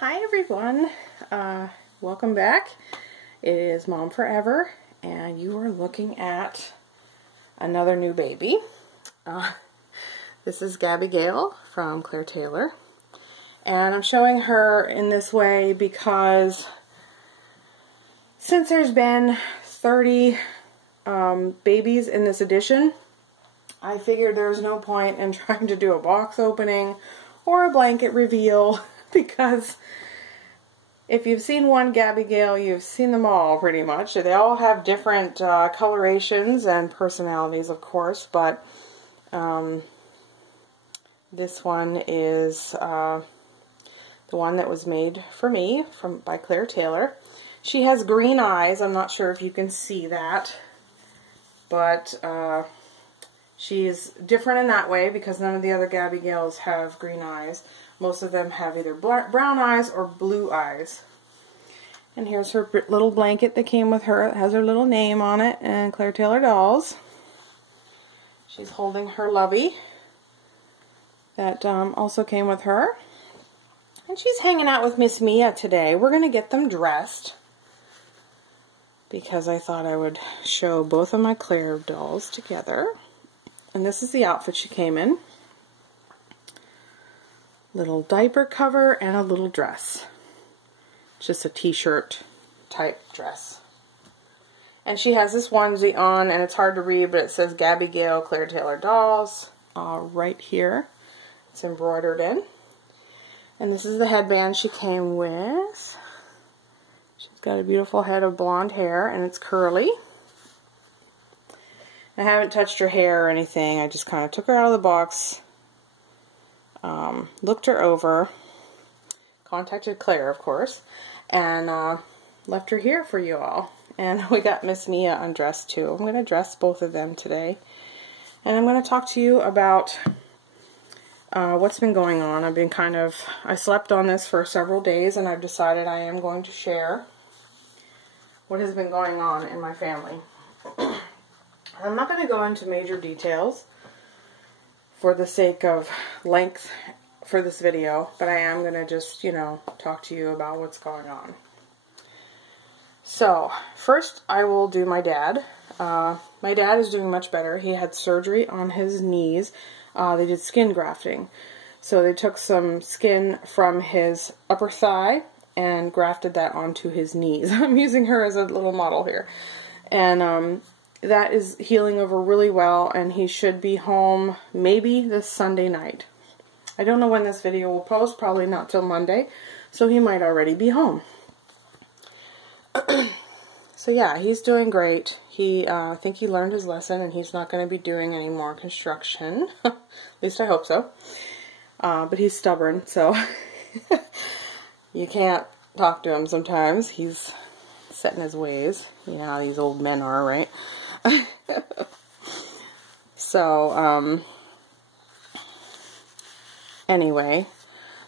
Hi everyone, welcome back. It is Mom Forever and you are looking at another new baby. This is Gabby Gale from Claire Taylor, and I'm showing her in this way because since there's been 30 babies in this edition, I figured there's no point in trying to do a box opening or a blanket reveal, because if you've seen one Gabby Gale, you've seen them all pretty much. They all have different colorations and personalities, of course, but this one is the one that was made for me by Claire Taylor. She has green eyes. I'm not sure if you can see that, but she's different in that way because none of the other Gabby Gales have green eyes. Most of them have either brown eyes or blue eyes. And here's her little blanket that came with her. It has her little name on it and Claire Taylor Dolls. She's holding her lovey that also came with her. And she's hanging out with Miss Mia today. We're going to get them dressed because I thought I would show both of my Claire dolls together. And this is the outfit she came in. Little diaper cover and a little dress. Just a t-shirt type dress. And she has this onesie on, and it's hard to read, but it says Gabby Gale Claire Taylor Dolls right here. It's embroidered in. And this is the headband she came with. She's got a beautiful head of blonde hair, and it's curly. I haven't touched her hair or anything. I just kind of took her out of the box. Looked her over, contacted Claire, of course, and left her here for you all. And we got Miss Mia undressed too. I'm going to dress both of them today, and I'm going to talk to you about what's been going on. I slept on this for several days, and I've decided I am going to share what has been going on in my family. I'm not going to go into major details for the sake of length for this video, but I am going to just, talk to you about what's going on. So, first I will do my dad. My dad is doing much better. He had surgery on his knees. They did skin grafting. So they took some skin from his upper thigh and grafted that onto his knees. I'm using her as a little model here. And that is healing over really well, and he should be home maybe this Sunday night. I don't know when this video will post, probably not till Monday, so he might already be home. So yeah, he's doing great. I think he learned his lesson, and he's not going to be doing any more construction. At least I hope so. But he's stubborn, so you can't talk to him sometimes. He's set in his ways. You know how these old men are, right? So, anyway,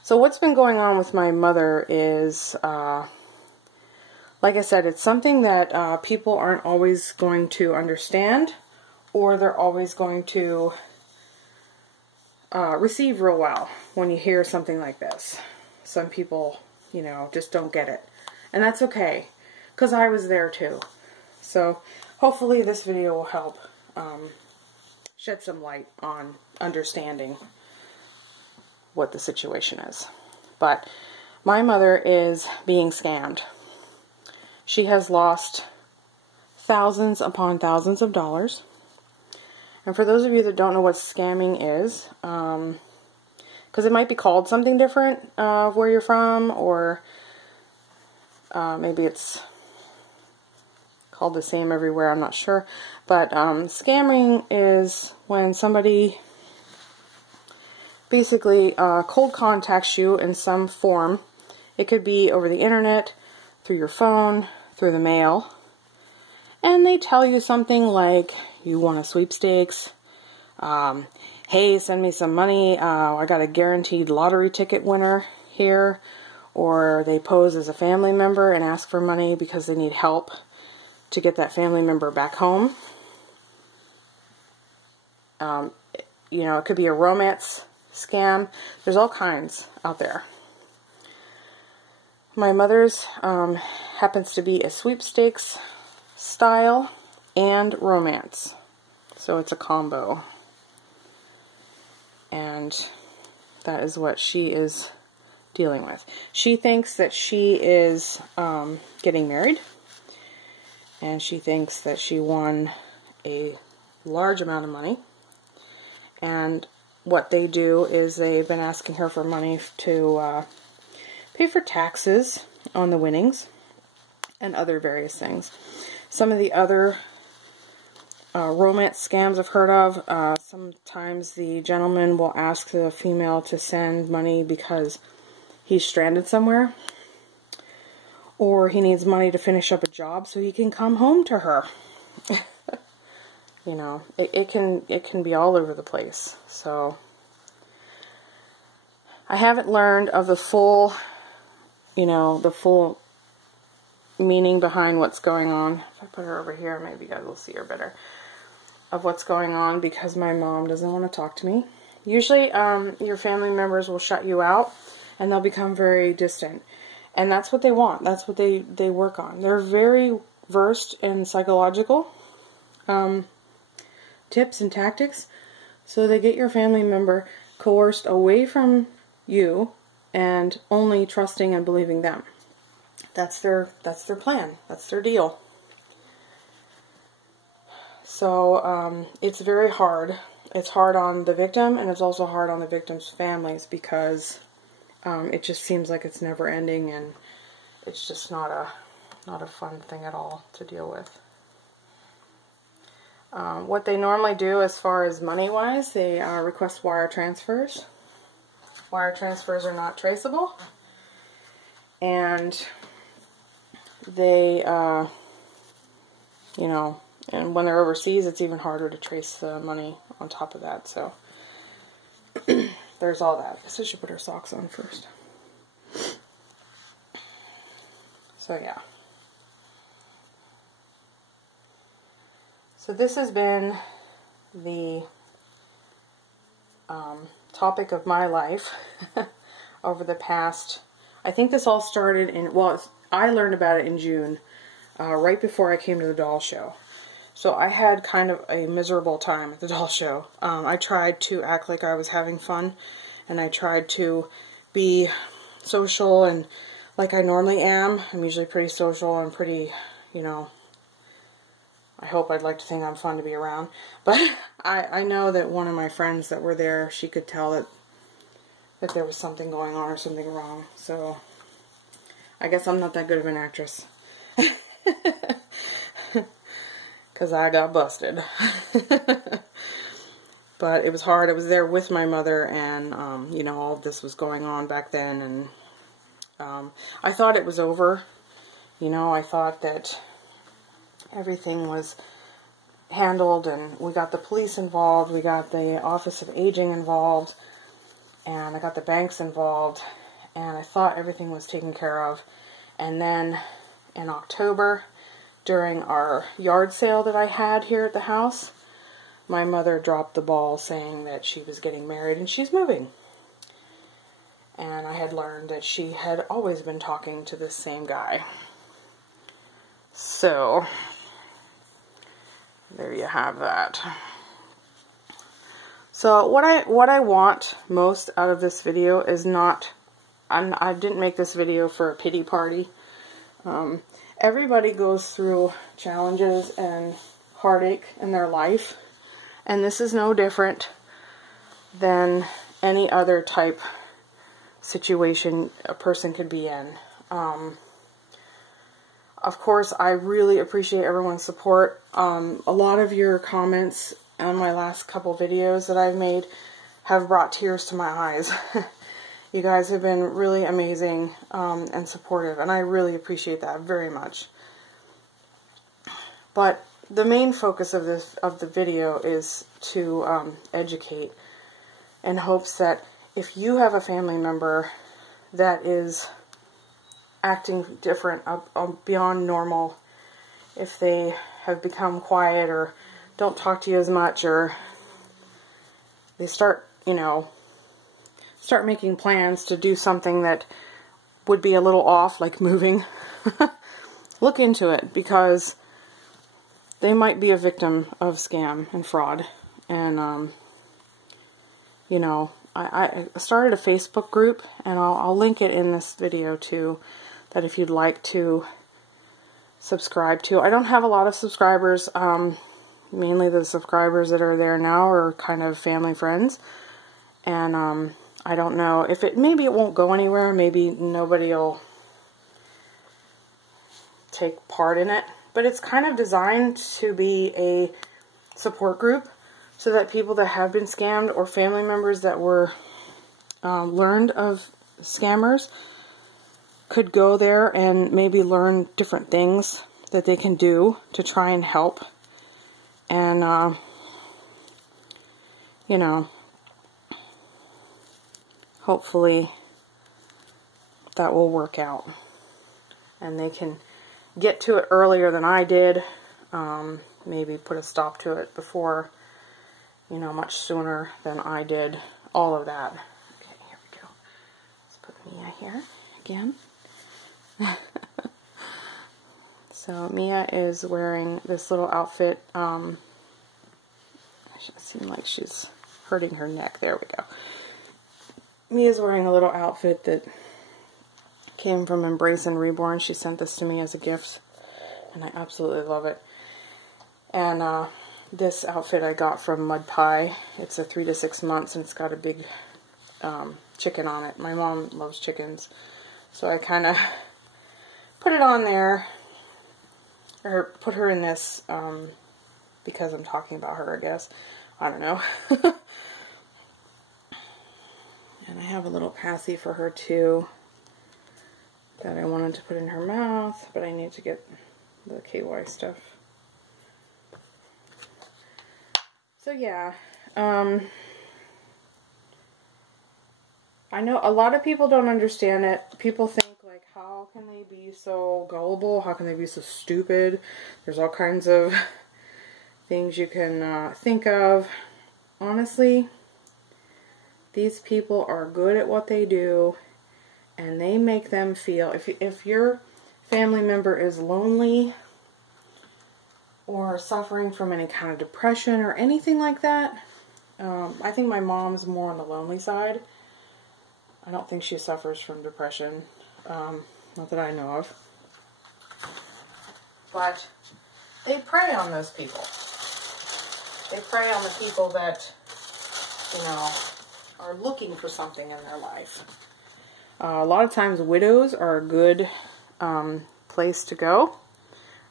so what's been going on with my mother is, like I said, it's something that people aren't always going to understand, or they're always going to receive real well when you hear something like this. Some people, just don't get it. And that's okay, because I was there too. So hopefully this video will help shed some light on understanding what the situation is. But my mother is being scammed. She has lost thousands upon thousands of dollars. And for those of you that don't know what scamming is, because it might be called something different where you're from, or maybe it's called the same everywhere, I'm not sure. But scamming is when somebody basically cold contacts you in some form. It could be over the internet, through your phone, through the mail, and they tell you something like, you want a sweepstakes, hey, send me some money, I got a guaranteed lottery ticket winner here, or they pose as a family member and ask for money because they need help to get that family member back home. It could be a romance scam. There's all kinds out there. My mother's happens to be a sweepstakes style and romance. So it's a combo. And that is what she is dealing with. She thinks that she is getting married. And she thinks that she won a large amount of money. And what they do is they've been asking her for money to pay for taxes on the winnings and other various things. Some of the other romance scams I've heard of, sometimes the gentleman will ask the female to send money because he's stranded somewhere, or he needs money to finish up a job so he can come home to her. You know, it can be all over the place. So I haven't learned of the full, you know, the full meaning behind what's going on. If I put her over here, maybe you guys will see her better. Of what's going on, because my mom doesn't want to talk to me. Usually, your family members will shut you out, and they'll become very distant. And that's what they want. That's what they work on. They're very versed in psychological tips and tactics. So they get your family member coerced away from you and only trusting and believing them. That's their plan. That's their deal. So it's very hard. It's hard on the victim, and it's also hard on the victim's families, because it just seems like it's never ending, and it's just not a fun thing at all to deal with. What they normally do as far as money-wise, they request wire transfers. Wire transfers are not traceable. And they, you know, and when they're overseas, it's even harder to trace the money on top of that. So there's all that. I guess I should put her socks on first. So yeah. So this has been the topic of my life over the past, I think this all started in, well, I learned about it in June, right before I came to the doll show. So I had kind of a miserable time at the doll show. I tried to act like I was having fun, and I tried to be social and like I normally am. I'm usually pretty social and pretty, you know, I hope I'd like to think I'm fun to be around. But I know that one of my friends that were there, she could tell that there was something going on or something wrong. So I guess I'm not that good of an actress. Because I got busted. But it was hard. I was there with my mother, and, you know, all of this was going on back then. And I thought it was over. You know, I thought that everything was handled, and we got the police involved. We got the Office of Aging involved. And I got the banks involved. And I thought everything was taken care of. And then in October, during our yard sale that I had here at the house, my mother dropped the ball saying that she was getting married and she's moving. And I had learned that she had always been talking to this same guy. So, there you have that. So, what I want most out of this video is not, I didn't make this video for a pity party. Everybody goes through challenges and heartache in their life, and this is no different than any other type situation a person could be in. Of course, I really appreciate everyone's support. A lot of your comments on my last couple videos that I've made have brought tears to my eyes. You guys have been really amazing and supportive, and I really appreciate that very much. But the main focus of the video is to educate, in hopes that if you have a family member that is acting different, beyond normal, if they have become quiet or don't talk to you as much, or they start, you know, start making plans to do something that would be a little off, like moving, look into it, because they might be a victim of scam and fraud. And, you know, I started a Facebook group, and I'll link it in this video too, that if you'd like to subscribe to. I don't have a lot of subscribers. Mainly the subscribers that are there now are kind of family friends. And I don't know if maybe it won't go anywhere. Maybe nobody will take part in it. But it's kind of designed to be a support group, so that people that have been scammed, or family members that were learned of scammers, could go there and maybe learn different things that they can do to try and help. And, you know, hopefully that will work out. And they can get to it earlier than I did. Maybe put a stop to it before, you know, much sooner than I did. All of that. Okay, here we go. Let's put Mia here again. So Mia is wearing this little outfit. It seems like she's hurting her neck. There we go. Mia's wearing a little outfit that came from Embrace and Reborn. She sent this to me as a gift, and I absolutely love it. And this outfit I got from Mud Pie. It's a 3 to 6 months, and it's got a big chicken on it. My mom loves chickens, so I kind of put it on there, or put her in this because I'm talking about her, I guess. I don't know. And I have a little passy for her too that I wanted to put in her mouth, but I need to get the KY stuff. So yeah, I know a lot of people don't understand it. People think, like, how can they be so gullible? How can they be so stupid? There's all kinds of things you can think of. Honestly, these people are good at what they do, and they make them feel, if your family member is lonely or suffering from any kind of depression or anything like that, I think my mom's more on the lonely side. I don't think she suffers from depression, not that I know of. But they prey on those people. They prey on the people that, you know, are looking for something in their life. A lot of times widows are a good place to go,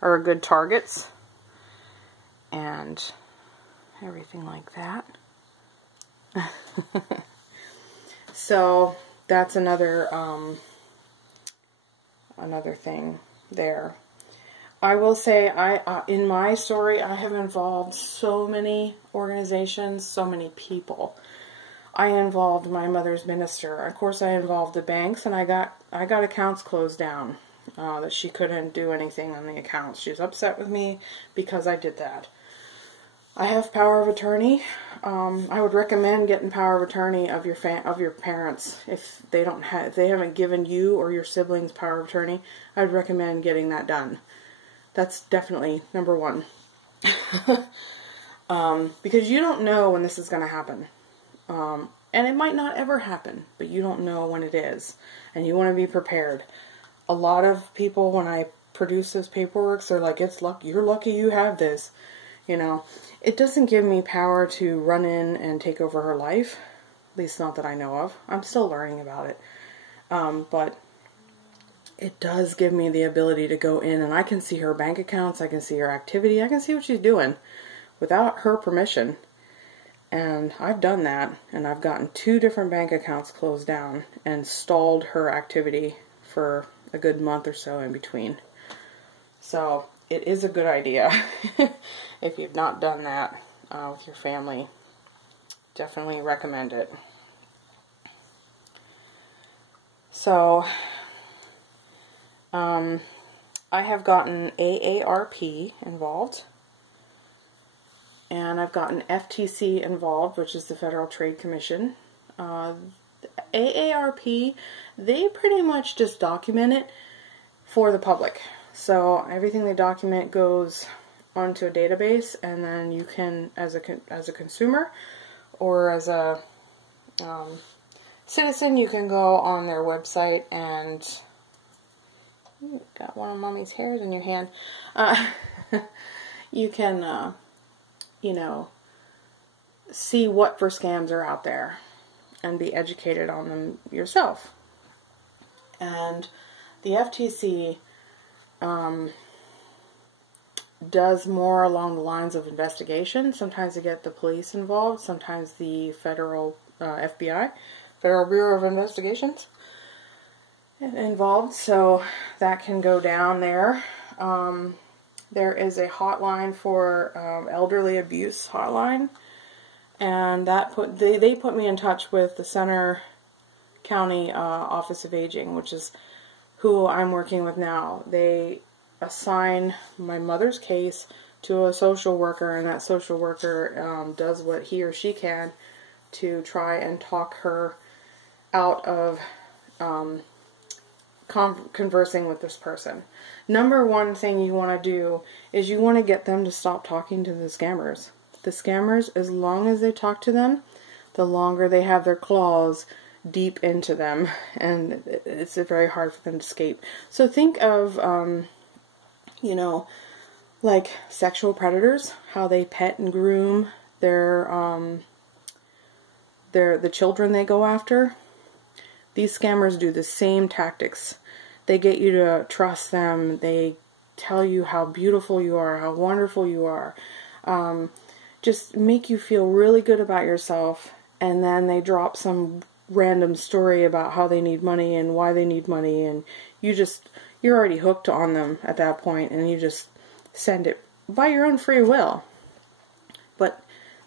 or good targets, and everything like that. So that's another another thing there. I will say, in my story, I have involved so many organizations, so many people. I involved my mother's minister. Of course, I involved the banks, and I got accounts closed down. That she couldn't do anything on the accounts. She was upset with me because I did that. I have power of attorney. I would recommend getting power of attorney of your parents if they haven't given you or your siblings power of attorney. I would recommend getting that done. That's definitely number one. Because you don't know when this is going to happen. And it might not ever happen, but you don't know when it is. And you want to be prepared. A lot of people, when I produce those paperwork, they're like, you're lucky you have this. You know, it doesn't give me power to run in and take over her life. At least not that I know of. I'm still learning about it. But it does give me the ability to go in and I can see her bank accounts. I can see her activity. I can see what she's doing without her permission. And I've done that. And I've gotten 2 different bank accounts closed down and stalled her activity for a good month or so in between. So it is a good idea if you've not done that with your family. Definitely recommend it. So I have gotten AARP involved, and I've gotten FTC involved, which is the Federal Trade Commission. AARP, they pretty much just document it for the public. So everything they document goes onto a database, and then you can, as a consumer or as a citizen, you can go on their website and got one of Mommy's hairs in your hand. You can, you know, see what for scams are out there and be educated on them yourself. And the FTC does more along the lines of investigation. Sometimes they get the police involved, sometimes the federal FBI, Federal Bureau of Investigations, involved, so that can go down there. There is a hotline for elderly abuse hotline, and that they put me in touch with the Center County Office of Aging, which is who I'm working with now. They assign my mother's case to a social worker, and that social worker does what he or she can to try and talk her out of conversing with this person. Number one thing you want to do is you want to get them to stop talking to the scammers. The scammers, as long as they talk to them, the longer they have their claws deep into them, and it's very hard for them to escape. So think of, you know, like sexual predators, how they pet and groom the children they go after. These scammers do the same tactics. They get you to trust them. They tell you how beautiful you are, how wonderful you are. Just make you feel really good about yourself, and then they drop some random story about how they need money and why they need money, and you're already hooked on them at that point, and you just send it by your own free will. But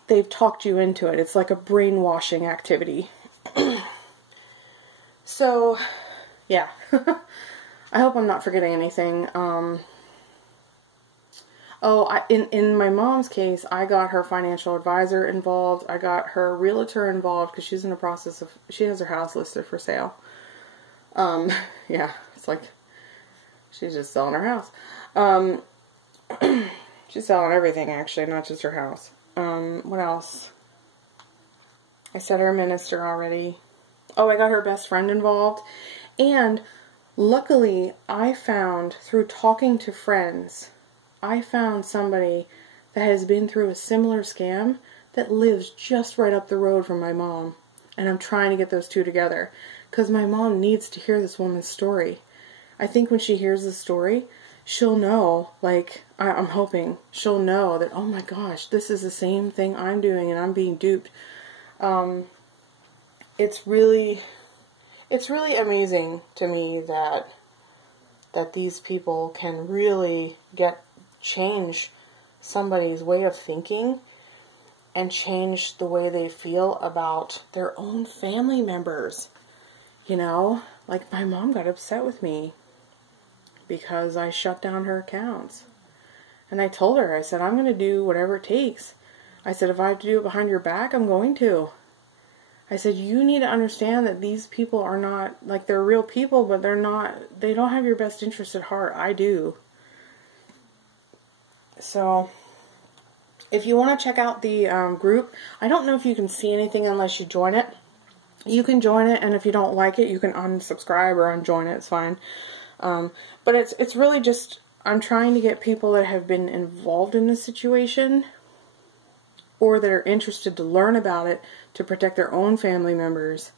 they've talked you into it. It's like a brainwashing activity. So, yeah. I hope I'm not forgetting anything. In my mom's case, I got her financial advisor involved. I got her realtor involved because she's in the process of, she has her house listed for sale. Yeah, it's like she's just selling her house. She's selling everything, actually, not just her house. What else? I said her minister already. Oh, I got her best friend involved. And luckily, I found, through talking to friends, I found somebody that has been through a similar scam that lives just right up the road from my mom. And I'm trying to get those two together, because my mom needs to hear this woman's story. I think when she hears the story, she'll know, like, I'm hoping, she'll know that, oh my gosh, this is the same thing I'm doing and I'm being duped. It's really amazing to me that these people can really change somebody's way of thinking and change the way they feel about their own family members. You know, like my mom got upset with me because I shut down her accounts. And I told her, I said, I'm going to do whatever it takes. I said, if I have to do it behind your back, I'm going to. I said, you need to understand that these people are not, like, they're real people, but they don't have your best interest at heart. I do. So, if you want to check out the group, I don't know if you can see anything unless you join it. You can join it, and if you don't like it, you can unsubscribe or unjoin it. It's fine. But it's really just, I'm trying to get people that have been involved in this situation or that are interested to learn about it to protect their own family members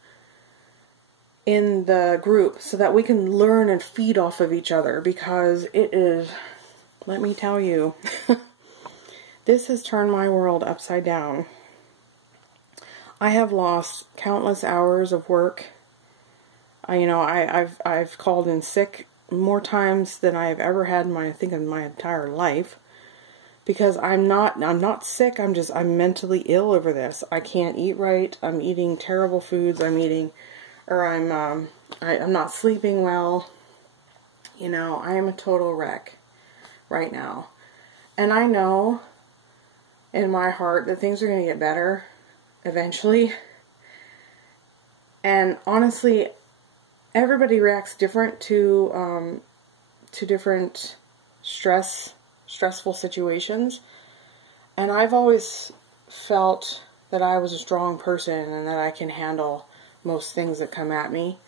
in the group so that we can learn and feed off of each other, because it is, let me tell you, this has turned my world upside down. I have lost countless hours of work. I've called in sick more times than I have ever had in my entire life. Because I'm not sick, I'm mentally ill over this. I can't eat right, I'm eating terrible foods, I'm not sleeping well. You know, I am a total wreck right now. And I know in my heart that things are going to get better eventually. And honestly, everybody reacts different to different stressful situations. And I've always felt that I was a strong person and that I can handle most things that come at me.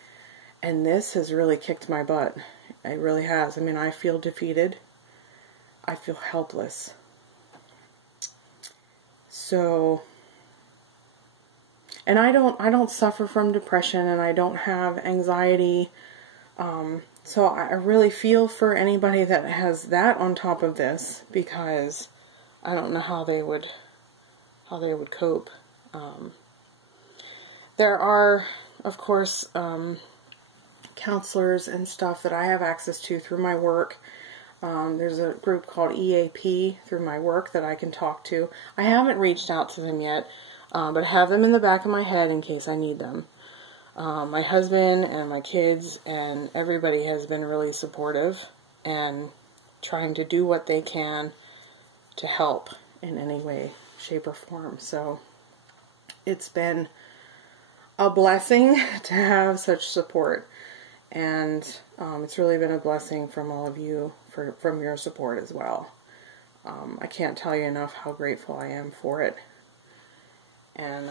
And this has really kicked my butt. It really has. I mean, I feel defeated. I feel helpless. So, and I don't suffer from depression, and I don't have anxiety. So I really feel for anybody that has that on top of this, because I don't know how they would cope. There are, of course, counselors and stuff that I have access to through my work. There's a group called EAP through my work that I can talk to. I haven't reached out to them yet, but I have them in the back of my head in case I need them. My husband and my kids and everybody has been really supportive and trying to do what they can to help in any way, shape, or form. So it's been a blessing to have such support. And it's really been a blessing from all of you from your support as well. I can't tell you enough how grateful I am for it. And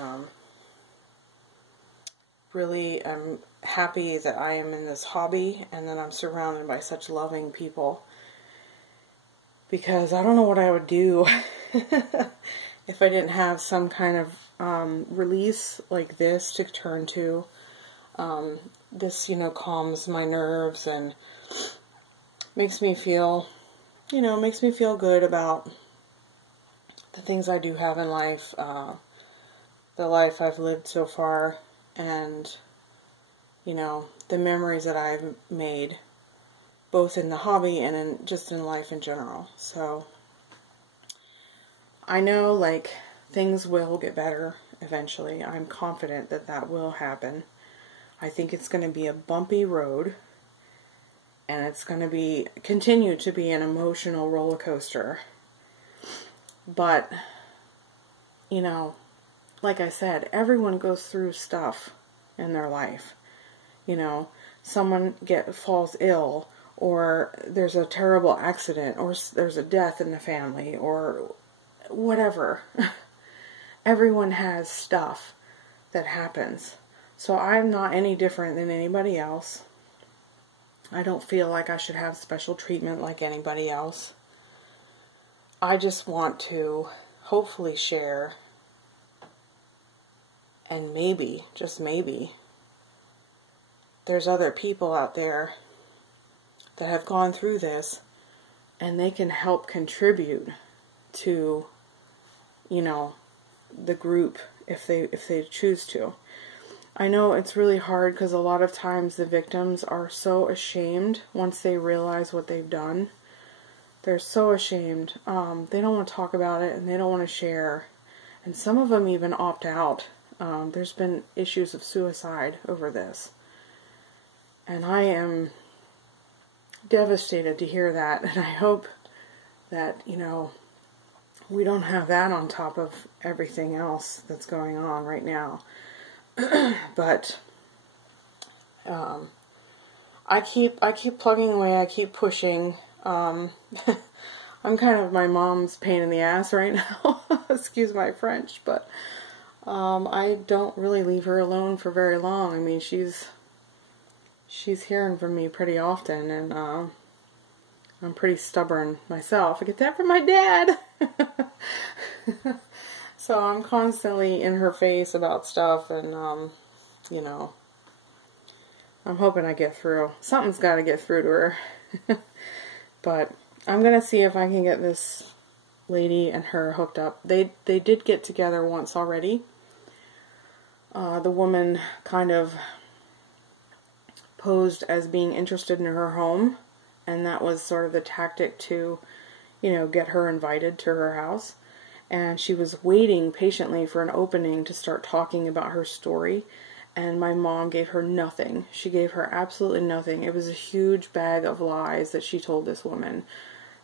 really I'm happy that I am in this hobby and that I'm surrounded by such loving people. Because I don't know what I would do if I didn't have some kind of release like this to turn to. This, calms my nerves and makes me feel, makes me feel good about the things I do have in life, the life I've lived so far, and, the memories that I've made, both in the hobby and just in life in general. So, I know, things will get better eventually. I'm confident that that will happen. I think it's going to be a bumpy road, and it's going to continue to be an emotional roller coaster. But, like I said, everyone goes through stuff in their life. Someone falls ill, or there's a terrible accident, or there's a death in the family, or whatever. Everyone has stuff that happens. So I'm not any different than anybody else. I don't feel like I should have special treatment like anybody else. I just want to hopefully share, and maybe, just maybe, there's other people out there that have gone through this and they can help contribute to, the group if they choose to. I know it's really hard because a lot of times the victims are so ashamed once they realize what they've done. They're so ashamed. They don't want to talk about it, and they don't want to share. And some of them even opt out. There's been issues of suicide over this. And I am devastated to hear that. And I hope that, we don't have that on top of everything else that's going on right now. But I keep plugging away. I keep pushing. I'm kind of my mom's pain in the ass right now. Excuse my French, but I don't really leave her alone for very long. I mean, she's hearing from me pretty often, and I'm pretty stubborn myself. I get that from my dad. So I'm constantly in her face about stuff, and, I'm hoping I get through. Something's got to get through to her. But I'm going to see if I can get this lady and her hooked up. They did get together once already. The woman kind of posed as being interested in her home, and that was sort of the tactic to, get her invited to her house. And she was waiting patiently for an opening to start talking about her story. And my mom gave her nothing. She gave her absolutely nothing. It was a huge bag of lies that she told this woman.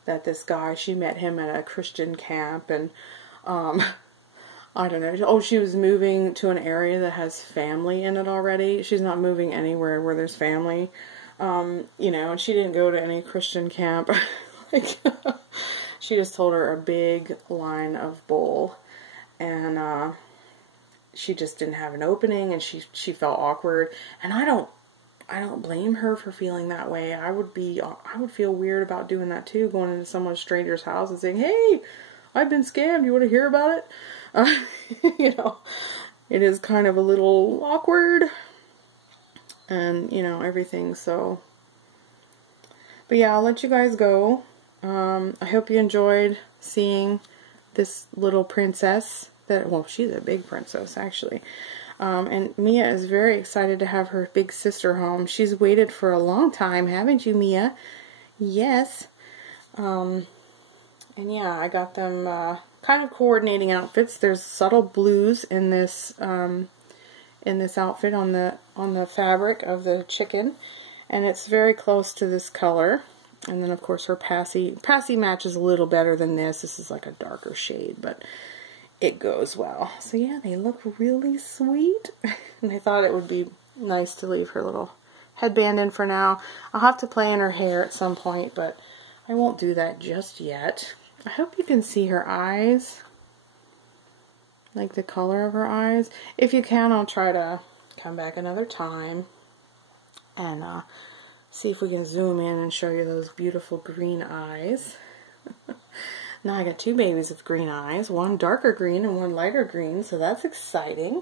That this guy, she met him at a Christian camp. And I don't know. Oh, she was moving to an area that has family in it already. She's not moving anywhere where there's family. You know, and she didn't go to any Christian camp. Like, she just told her a big line of bull. And, she just didn't have an opening, and she felt awkward. And I don't blame her for feeling that way. I would feel weird about doing that too, going into someone's stranger's house and saying, "Hey, I've been scammed. You want to hear about it?" You know, it is kind of a little awkward, and you know, everything. So, but yeah, I'll let you guys go. I hope you enjoyed seeing this little princess. Well, she's a big princess actually. And Mia is very excited to have her big sister home. She's waited for a long time, haven't you, Mia? Yes. And yeah, I got them kind of coordinating outfits. There's subtle blues in this outfit on the fabric of the chicken, and it's very close to this color. And then of course her Passy matches a little better than this. This is like a darker shade, but it goes well. So yeah, they look really sweet. And I thought it would be nice to leave her little headband in for now. I'll have to play in her hair at some point, but I won't do that just yet. I hope you can see her eyes. Like the color of her eyes. If you can, I'll try to come back another time and see if we can zoom in and show you those beautiful green eyes. Now I got two babies with green eyes, one darker green and one lighter green, so that's exciting.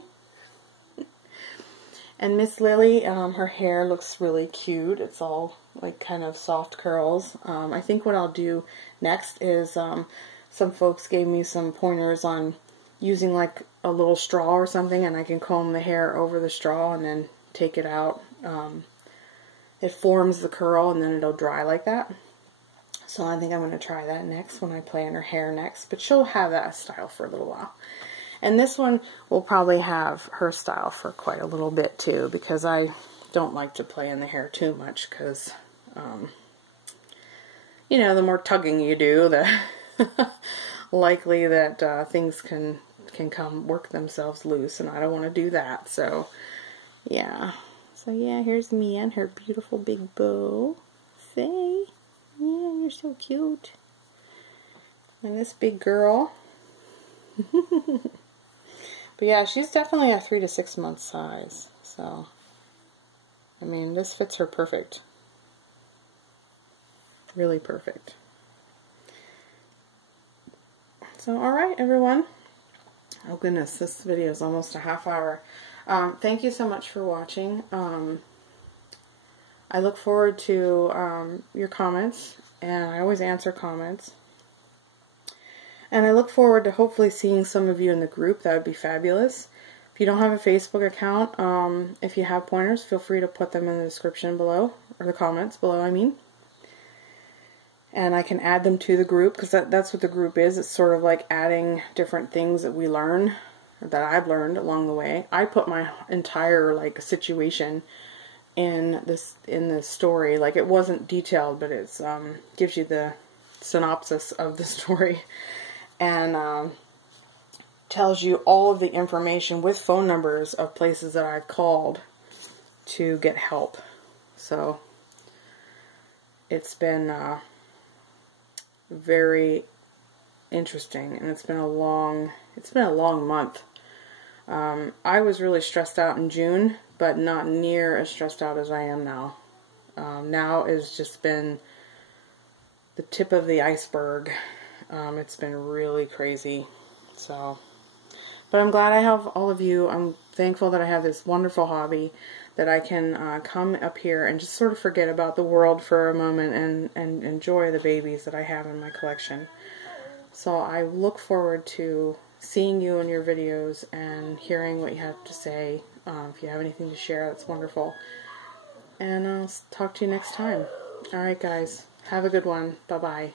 And Miss Lily, her hair looks really cute. It's all like kind of soft curls. I think what I'll do next is some folks gave me some pointers on using like a little straw or something, and I can comb the hair over the straw and then take it out. It forms the curl and then it'll dry like that. So I think I'm going to try that next when I play in her hair next. But she'll have that style for a little while. And this one will probably have her style for quite a little bit too, because I don't like to play in the hair too much, because, you know, the more tugging you do, the likely that things can work themselves loose, and I don't want to do that. So, yeah. So yeah, here's Mia and her beautiful big bow. Say. Yeah, you're so cute. And this big girl. But yeah, she's definitely a 3 to 6 month size. So, I mean, this fits her perfect. Really perfect. So, alright everyone. Oh goodness, this video is almost a half hour. Thank you so much for watching. I look forward to your comments, and I always answer comments. And I look forward to hopefully seeing some of you in the group. That would be fabulous. If you don't have a Facebook account, if you have pointers, feel free to put them in the description below, or the comments below, I mean. And I can add them to the group, because that's what the group is. It's sort of like adding different things that we learn, or that I've learned along the way. I put my entire like situation in this story. Like, it wasn't detailed, but it's gives you the synopsis of the story, and tells you all of the information with phone numbers of places that I've called to get help. So it's been very interesting, and it's been a long month. I was really stressed out in June, but not near as stressed out as I am now. Now it's just been the tip of the iceberg. It's been really crazy. So, but I'm glad I have all of you. I'm thankful that I have this wonderful hobby, that I can come up here and just sort of forget about the world for a moment and enjoy the babies that I have in my collection. So I look forward to seeing you in your videos and hearing what you have to say. If you have anything to share, that's wonderful. And I'll talk to you next time. Alright guys, have a good one. Bye-bye.